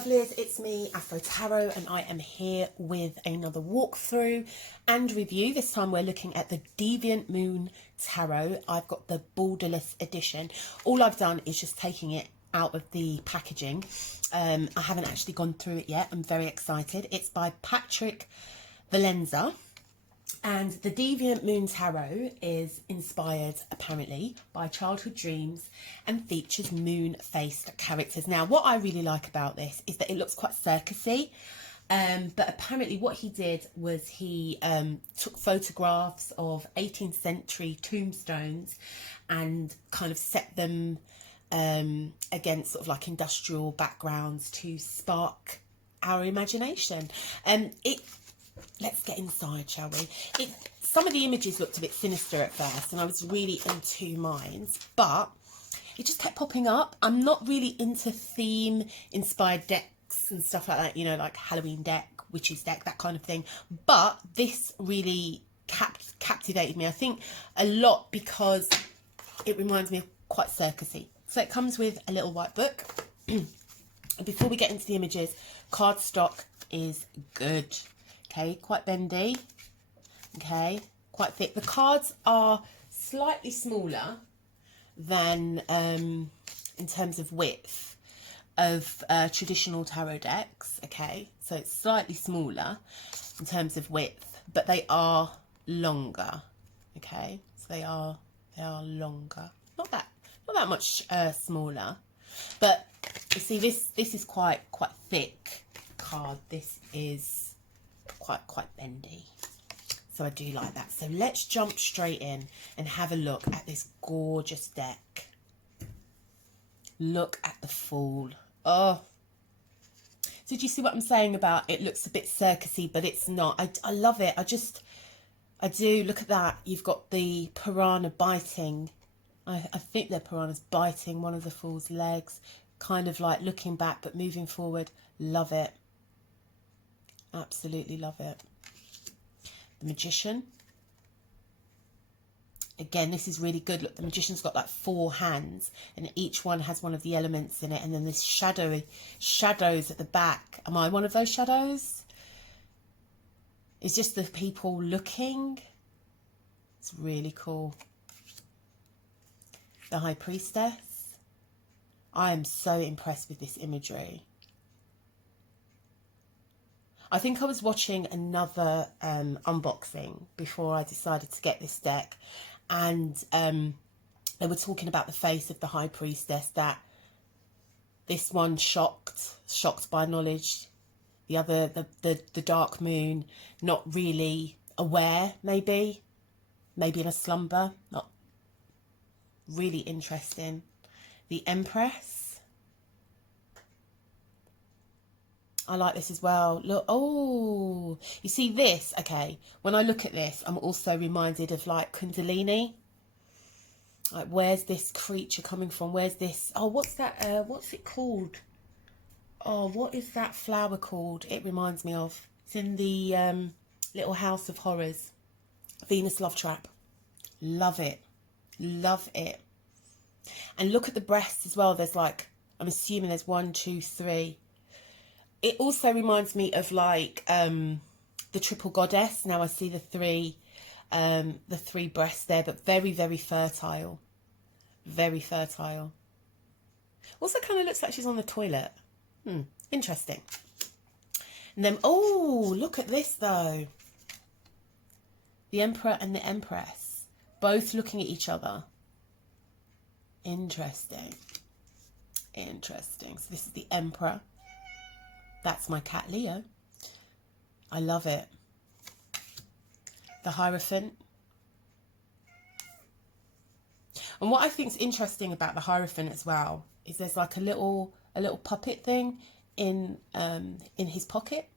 lovelies, it's me, Afro Tarot, and I am here with another walkthrough and review. This time we're looking at the Deviant Moon Tarot. I've got the borderless edition. All I've done is just taking it out of the packaging. I haven't actually gone through it yet. I'm very excited. It's by Patrick Valenza. And the Deviant Moon Tarot is inspired, apparently, by childhood dreams and features moon-faced characters. Now, what I really like about this is that it looks quite circusy. But apparently what he did was he took photographs of 18th century tombstones and kind of set them against sort of like industrial backgrounds to spark our imagination. Let's get inside, shall we? Some of the images looked a bit sinister at first and I was really in two minds, but it just kept popping up. I'm not really into theme inspired decks and stuff like that, you know, like Halloween deck, witches deck, that kind of thing. But this really captivated me, I think, a lot because it reminds me of quite circusy. So it comes with a little white book. And before we get into the images, cardstock is good. Okay, quite bendy, okay, quite thick. The cards are slightly smaller than, in terms of width of traditional tarot decks, okay. So it's slightly smaller in terms of width, but they are longer, okay. So they are longer, not that much smaller, but you see this is quite thick card. This is quite bendy, so I do like that. So let's jump straight in and have a look at this gorgeous deck. Look at the Fool. Oh, so did you see what I'm saying about it looks a bit circusy, but it's not. I love it. I do. Look at that. You've got the piranha biting. I think they're piranhas biting one of the Fool's legs, kind of like looking back but moving forward. Love it. Absolutely love it. The Magician. Again, this is really good. Look, the Magician's got like 4 hands and each one has one of the elements in it. And then this shadows at the back. Am I one of those shadows? It's just the people looking. It's really cool. The High Priestess. I am so impressed with this imagery. I think I was watching another unboxing before I decided to get this deck, and they were talking about the face of the High Priestess, that this one shocked by knowledge, the other, the Dark Moon, not really aware, maybe in a slumber. Not really interesting. The Empress. I like this as well. Look, oh, you see this? Okay, when I look at this, I'm also reminded of like Kundalini. Like, where's this creature coming from? Where's this? Oh, what's that? What's it called? Oh, what is that flower called? It reminds me of. It's in the Little House of Horrors. Venus Love Trap. Love it. Love it. And look at the breasts as well. There's like, I'm assuming there's 1, 2, 3. It also reminds me of like the Triple Goddess. Now I see the three breasts there, but very, very fertile. Very fertile. Also kind of looks like she's on the toilet. Interesting. And then, oh, look at this though. The Emperor and the Empress, both looking at each other. Interesting. Interesting. So this is the Emperor. That's my cat, Leo. I love it. The Hierophant. And what I think is interesting about the Hierophant as well is there's like a little puppet thing in his pocket.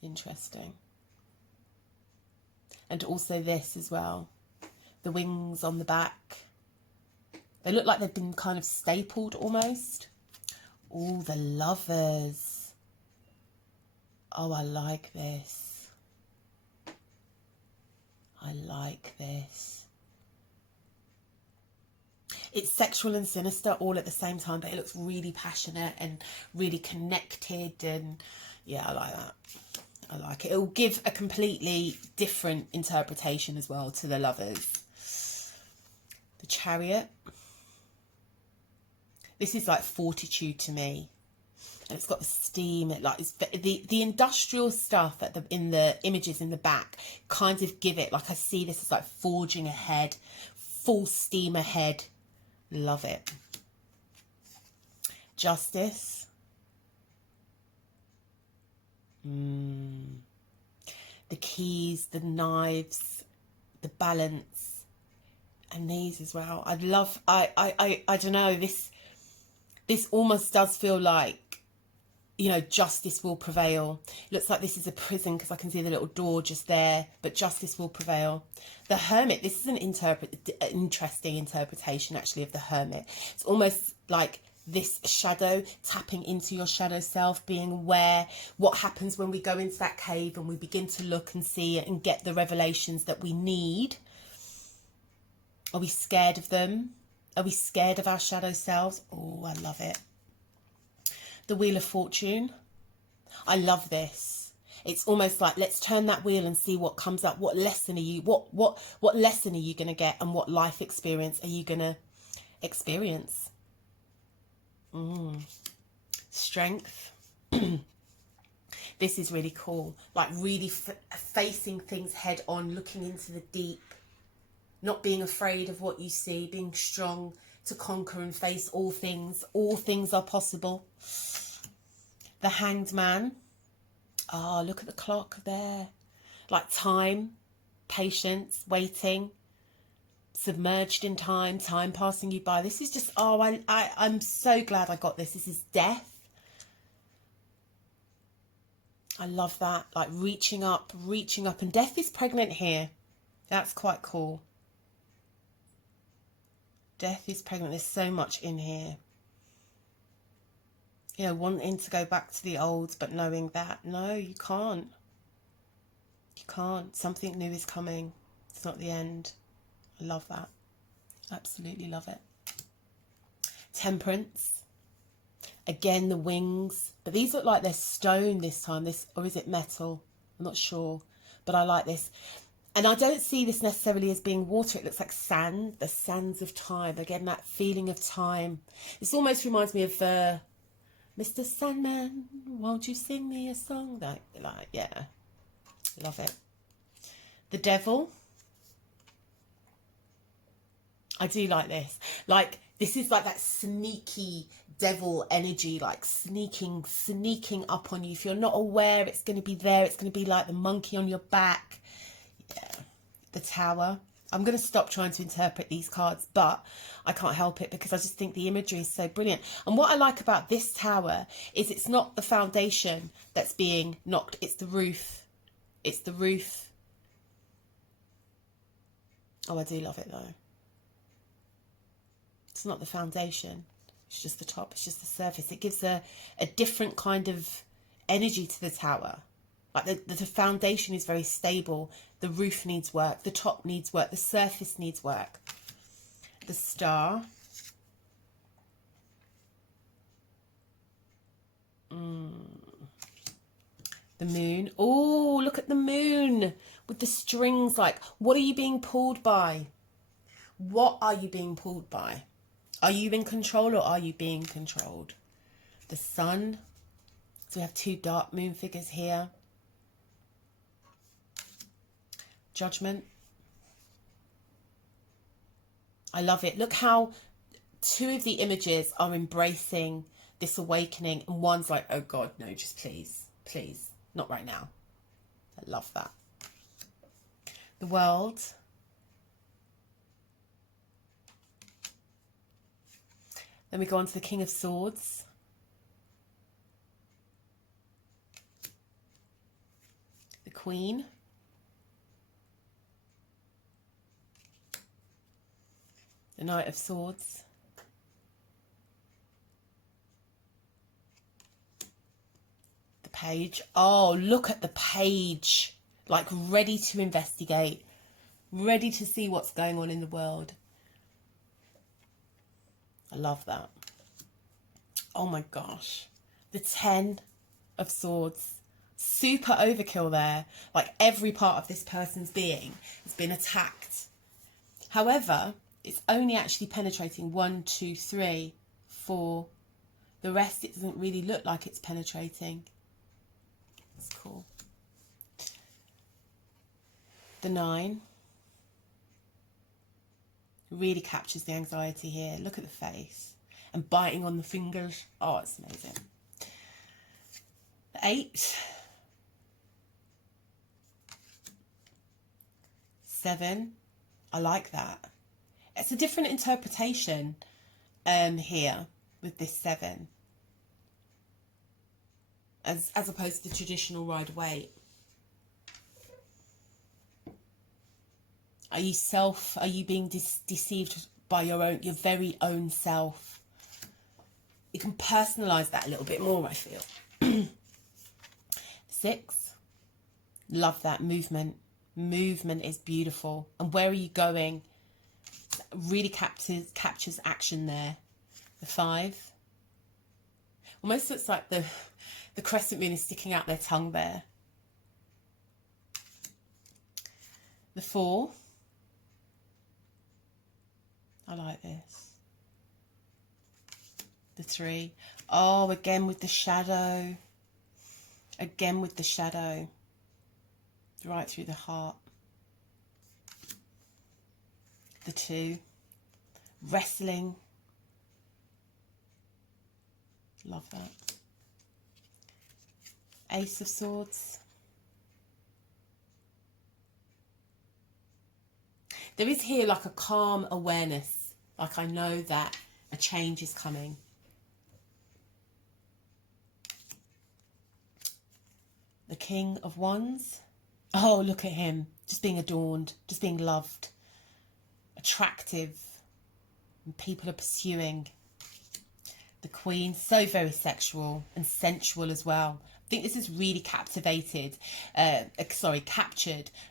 Interesting. And also this as well. The wings on the back. They look like they've been kind of stapled almost. Oh, the Lovers. Oh, I like this. I like this. it's sexual and sinister all at the same time, but it looks really passionate and really connected, and yeah, I like that. I like it. It will give a completely different interpretation as well to the lovers. The Chariot. This is like fortitude to me. And it's got the steam. It like it's the industrial stuff at in the images in the back kind of give it, like I see this as like forging ahead, full steam ahead. Love it. Justice. The keys, the knives, the balance, and these as well. I don't know, this almost does feel like, you know, justice will prevail. Looks like this is a prison because I can see the little door just there, but justice will prevail. The Hermit, this is an interesting interpretation actually of the Hermit. It's almost like this shadow, tapping into your shadow self, being aware what happens when we go into that cave and we begin to look and see and get the revelations that we need. Are we scared of them? Are we scared of our shadow selves? Oh, I love it. The Wheel of Fortune. I love this. It's almost like, let's turn that wheel and see what comes up. What lesson are you, what lesson are you going to get, and what life experience are you going to experience? Strength. This is really cool. Like really facing things head on, looking into the deep, not being afraid of what you see, being strong to conquer and face all things. All things are possible. The Hanged Man. Oh, look at the clock there. Like time, patience, waiting, submerged in time, time passing you by. This is just, oh, I'm so glad I got this. This is death. I love that. Like reaching up, and death is pregnant here. That's quite cool. Death is pregnant. There's so much in here. You know, wanting to go back to the old, but knowing that, no, you can't. You can't. Something new is coming. It's not the end. I love that. Absolutely love it. Temperance. Again, the wings. But these look like they're stone this time. Or is it metal? I'm not sure. But I like this. And I don't see this necessarily as being water. It looks like sand. The sands of time. Again, that feeling of time. This almost reminds me of Mr. Sandman, won't you sing me a song? Like, yeah. Love it. The Devil. I do like this. Like, this is like that sneaky devil energy, like sneaking up on you. If you're not aware, it's going to be there. It's going to be like the monkey on your back. Yeah. The Tower. I'm going to stop trying to interpret these cards, but I can't help it because I just think the imagery is so brilliant. And what I like about this tower is it's not the foundation that's being knocked. It's the roof. It's the roof. Oh, I do love it though. It's not the foundation. It's just the top. It's just the surface. It gives a different kind of energy to the tower. Like the foundation is very stable. The roof needs work. The top needs work. The surface needs work. The Star. The Moon. Oh, look at the moon with the strings. Like, what are you being pulled by? What are you being pulled by? Are you in control or are you being controlled? The Sun. So we have two dark moon figures here. Judgment. I love it. Look how two of the images are embracing this awakening and one's like, oh God, no, just please, please, not right now. I love that. The World. Then we go on to the King of Swords. The Queen. The Knight of Swords. The Page. Oh, look at the Page. Like ready to investigate. Ready to see what's going on in the world. I love that. Oh my gosh. The 10 of Swords. Super overkill there. Like every part of this person's being has been attacked. However, it's only actually penetrating 1, 2, 3, 4. The rest, it doesn't really look like it's penetrating. It's cool. The 9 really captures the anxiety here. Look at the face. And biting on the fingers. Oh, it's amazing. The 8. 7. I like that. It's a different interpretation here with this 7. As opposed to the traditional Rider-Waite. Are you being deceived by your very own self? You can personalize that a little bit more, I feel. 6. Love that movement. Movement is beautiful. And where are you going? Really captures action there. The 5. Almost looks like the crescent moon is sticking out their tongue there. The 4. I like this. The 3. Oh, again with the shadow. Again with the shadow. Right through the heart. The 2. Wrestling. Love that. Ace of Swords. There is here like a calm awareness. Like I know that a change is coming. The King of Wands. Oh, look at him. Just being adorned. Just being loved. Attractive. And people are pursuing. The Queen. So very sexual and sensual as well. I think this has really captured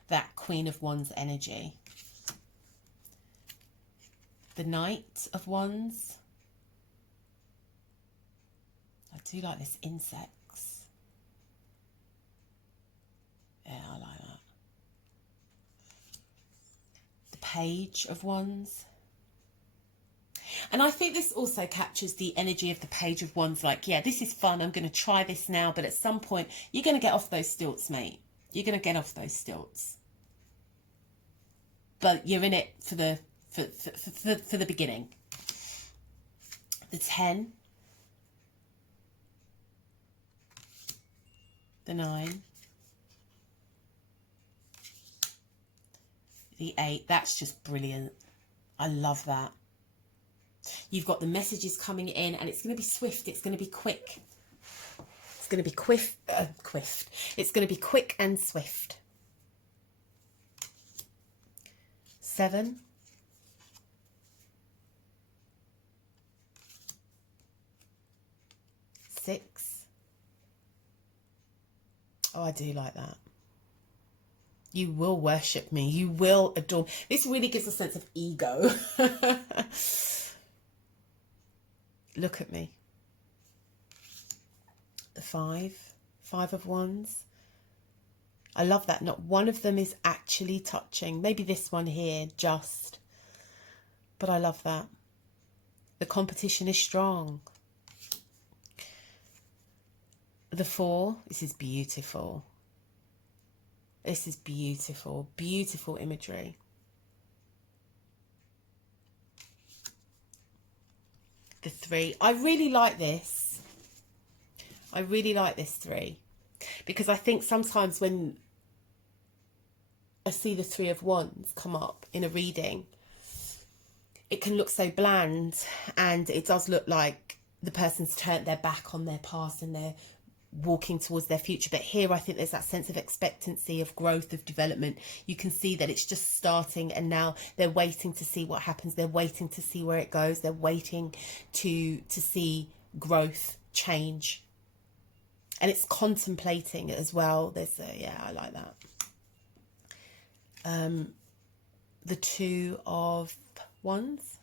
that Queen of Wands energy. The Knight of Wands. I do like this insects. Yeah, I like that. The Page of Wands. And I think this also captures the energy of the Page of Wands. Like, yeah, this is fun. I'm going to try this now. But at some point, you're going to get off those stilts, mate. You're going to get off those stilts. But you're in it for the beginning. The 10. The 9. The 8. That's just brilliant. I love that. You've got the messages coming in and it's going to be swift. It's going to be quick. It's going to be It's going to be quick and swift. 7. 6. Oh, I do like that. You will worship me. You will adore. This really gives a sense of ego. Look at me. The 5 of Wands. I love that. Not one of them is actually touching. Maybe this one here, just. But I love that. The competition is strong. The 4. This is beautiful. This is beautiful. Beautiful imagery. The 3. I really like this. I really like this 3. Because I think sometimes when I see the 3 of Wands come up in a reading, it can look so bland, and it does look like the person's turned their back on their past and they're walking towards their future. But here I think there's that sense of expectancy, of growth, of development. You can see that it's just starting, and now they're waiting to see what happens. They're waiting to see where it goes. They're waiting to see growth, change. And it's contemplating as well. There's a, yeah, I like that. The 2 of Wands.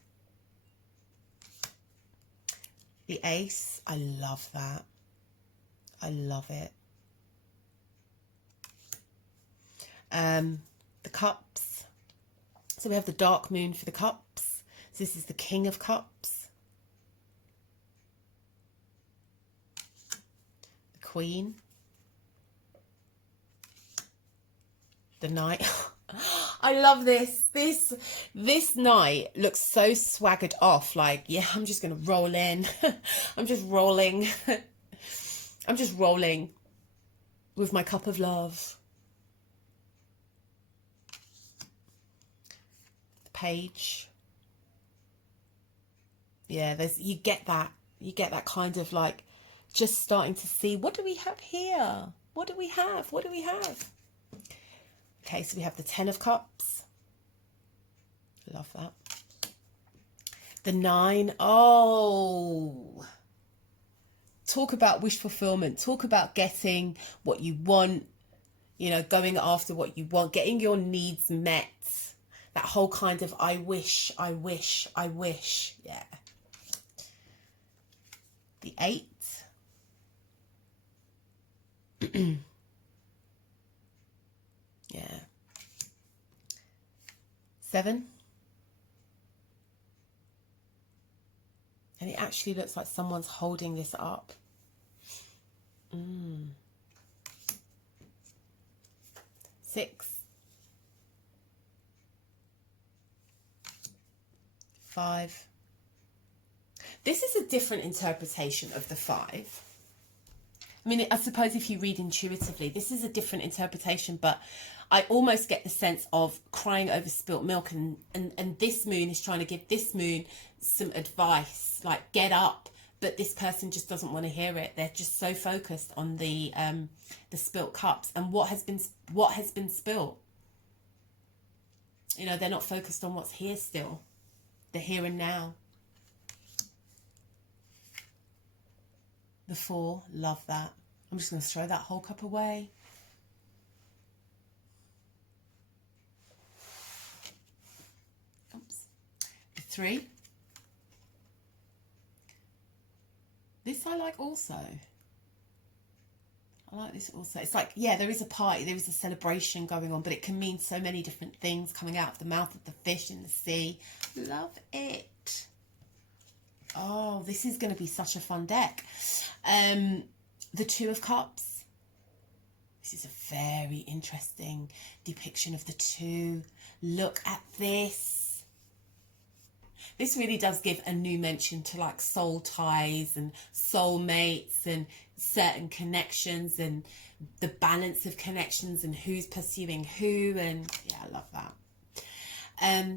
The Ace, I love that. I love it. The Cups. So we have the Dark Moon for the Cups. So this is the King of Cups. The Queen. The Knight. I love this. This knight looks so swaggered off. Like, yeah, I'm just going to roll in. I'm just rolling. I'm just rolling with my cup of love. The Page. Yeah, you get that kind of like just starting to see, what do we have here? What do we have? What do we have? Okay, so we have the Ten of Cups. Love that. The 9. Oh, talk about wish fulfillment. Talk about getting what you want, you know, going after what you want, getting your needs met. That whole kind of I wish, I wish, I wish. Yeah. The 8. Yeah. 7. And it actually looks like someone's holding this up. 6. 5. This is a different interpretation of the 5. I mean, I suppose if you read intuitively, this is a different interpretation, but I almost get the sense of crying over spilt milk, and this moon is trying to give this moon some advice, like get up, but this person just doesn't want to hear it. They're just so focused on the spilt cups and what has been spilt. You know, they're not focused on what's here still, the here and now. The 4, love that. I'm just going to throw that whole cup away. Oops. The 3. This I like also. I like this also. It's like, yeah, there is a party, there is a celebration going on, but it can mean so many different things coming out of the mouth of the fish in the sea. Love it. Oh, this is going to be such a fun deck. The 2 of Cups. This is a very interesting depiction of the 2. Look at this. This really does give a new mention to like soul ties and soulmates and certain connections and the balance of connections and who's pursuing who. And yeah, I love that.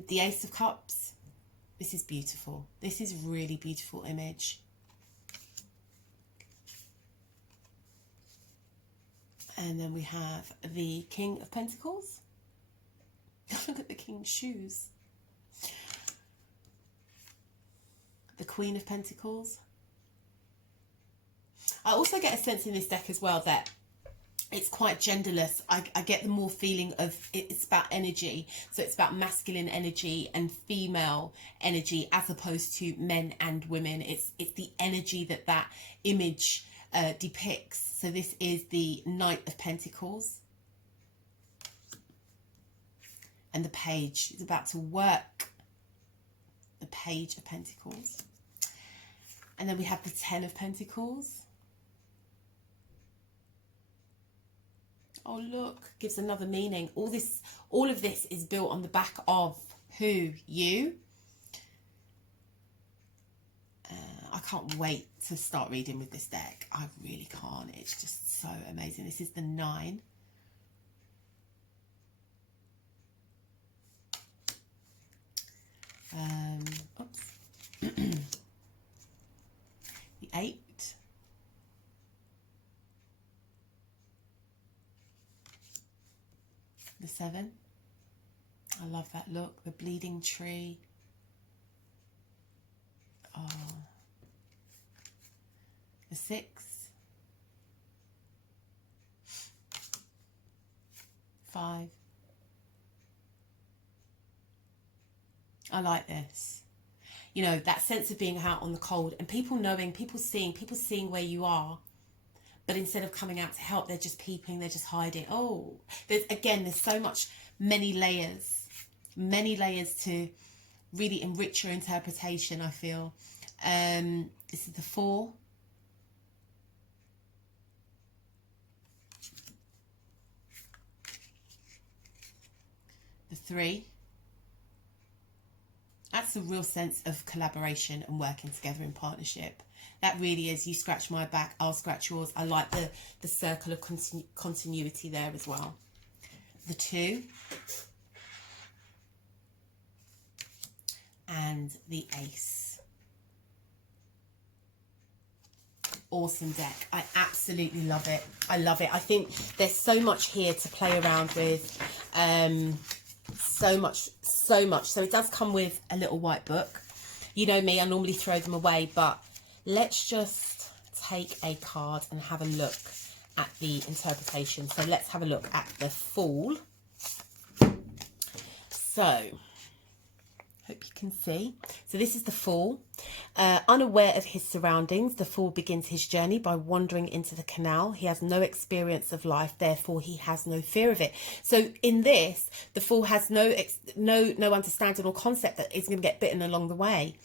The Ace of Cups. This is beautiful. This is really beautiful image. And then we have the King of Pentacles. Look at the King's shoes. The Queen of Pentacles. I also get a sense in this deck as well that it's quite genderless. I get the more feeling of it's about energy. So it's about masculine energy and female energy as opposed to men and women. It's the energy that image depicts. So this is the Knight of Pentacles. And the Page is about to work. The Page of Pentacles. And then we have the 10 of Pentacles. Oh, look, gives another meaning. All of this is built on the back of who? You. I can't wait to start reading with this deck. I really can't. It's just so amazing. This is the 9. Oops. The 8. The 7. I love that look. The bleeding tree. Oh. The 6. 5. I like this. you know, that sense of being out on the cold and people knowing, people seeing where you are. But instead of coming out to help, they're just peeping, they're just hiding. Oh, there's so much, many layers to really enrich your interpretation, I feel. This is the 4. The 3. That's a real sense of collaboration and working together in partnership. That really is. You scratch my back, I'll scratch yours. I like the circle of continuity there as well. The 2. And the Ace. Awesome deck. I absolutely love it. I love it. I think there's so much here to play around with. So much. So it does come with a little white book. You know me, I normally throw them away, but let's just take a card and have a look at the interpretation. So let's have a look at the Fool. So hope you can see. So this is the Fool. Unaware of his surroundings, the Fool begins his journey by wandering into the canal. He has no experience of life, therefore he has no fear of it. So in this, the Fool has no understanding or concept that he's going to get bitten along the way.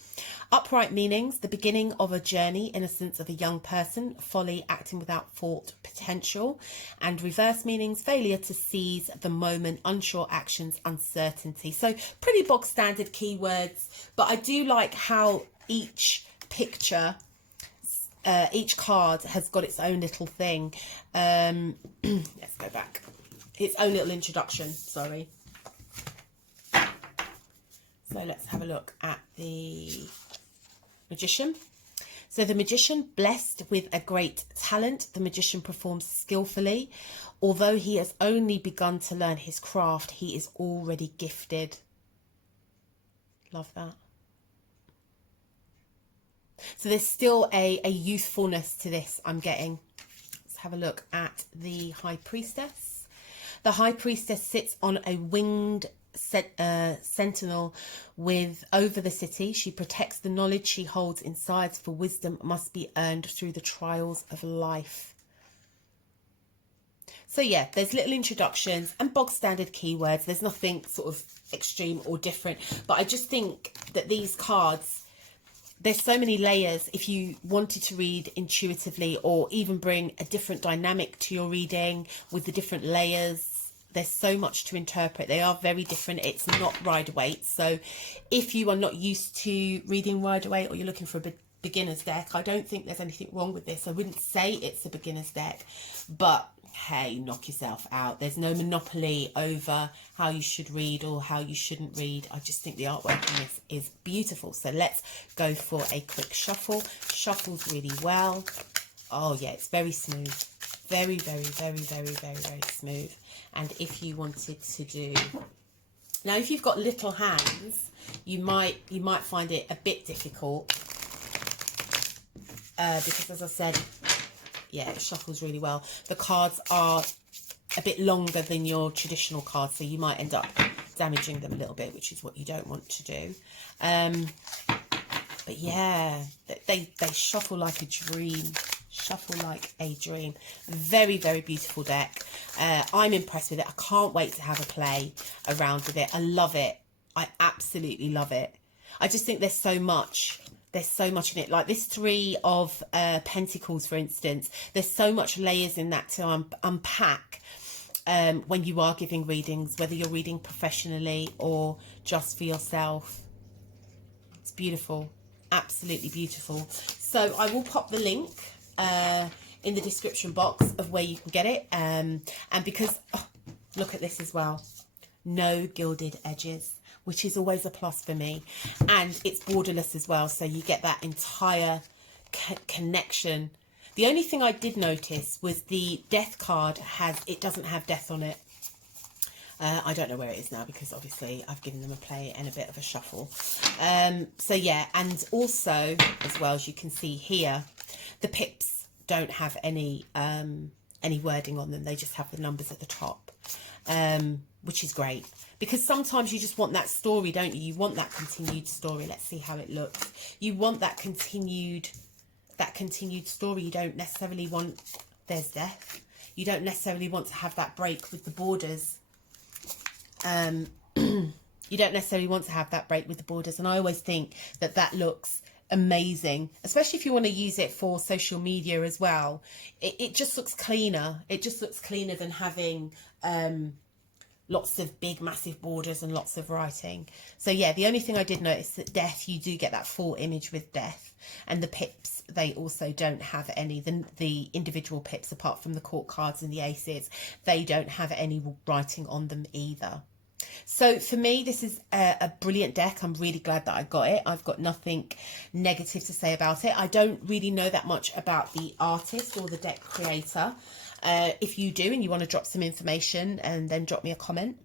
Upright meanings, the beginning of a journey, innocence of a young person, folly, acting without thought, potential. And reverse meanings, failure to seize the moment, unsure actions, uncertainty. So pretty bog standard keywords, but I do like how each picture, each card has got its own little thing. Let's go back. Its own little introduction, sorry. So let's have a look at the Magician. So the Magician, blessed with a great talent, the Magician performs skillfully. Although he has only begun to learn his craft, he is already gifted. Love that. So there's still a youthfulness to this I'm getting. Let's have a look at the High Priestess. The High Priestess sits on a winged sentinel over the city. She protects the knowledge she holds inside, for wisdom must be earned through the trials of life. So yeah, there's little introductions and bog standard keywords. There's nothing sort of extreme or different, but I just think that these cards, there's so many layers. If you wanted to read intuitively or even bring a different dynamic to your reading with the different layers, there's so much to interpret. They are very different. It's not Rider-Waite. So if you are not used to reading Rider-Waite or you're looking for a beginner's deck, I don't think there's anything wrong with this. I wouldn't say it's a beginner's deck, but hey, knock yourself out. There's no monopoly over how you should read or how you shouldn't read. I just think the artwork in this is beautiful. So let's go for a quick shuffle. Shuffles really well. Oh yeah, it's very smooth. Very, very, very, very, very, very smooth. And if you wanted to do, now if you've got little hands, you might find it a bit difficult, because as I said, yeah, it shuffles really well. The cards are a bit longer than your traditional cards, so you might end up damaging them a little bit, which is what you don't want to do. But yeah, they shuffle like a dream. Shuffle like a dream. Very, very beautiful deck. I'm impressed with it. I can't wait to have a play around with it. I love it. I absolutely love it. I just think there's so much. There's so much in it. Like this 3 of Pentacles, for instance. There's so much layers in that to unpack when you are giving readings, whether you're reading professionally or just for yourself. It's beautiful. Absolutely beautiful. So I will pop the link in the description box of where you can get it, and because look at this as well, no gilded edges, which is always a plus for me, and it's borderless as well, so you get that entire connection. The only thing I did notice was the death card doesn't have death on it. I don't know where it is now because obviously I've given them a play and a bit of a shuffle. So yeah, and also as well, as you can see here, the pips don't have any wording on them. They just have the numbers at the top. which is great. Because sometimes you just want that story, don't you? You want that continued story. Let's see how it looks. You want that continued story. You don't necessarily want, there's death. You don't necessarily want to have that break with the borders. You don't necessarily want to have that break with the borders. And I always think that that looks amazing, especially if you want to use it for social media as well. It just looks cleaner. It just looks cleaner than having lots of big massive borders and lots of writing. So yeah, the only thing I did notice that death, you do get that full image with death, and the pips, they also don't have any, the individual pips apart from the court cards and the aces, they don't have any writing on them either. So for me, this is a brilliant deck. I'm really glad that I got it. I've got nothing negative to say about it. I don't really know that much about the artist or the deck creator. If you do and you want to drop some information, and then drop me a comment.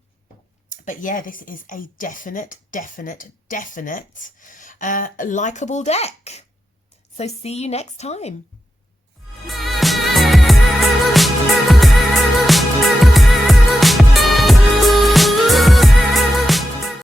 But yeah, this is a definite likable deck. So see you next time.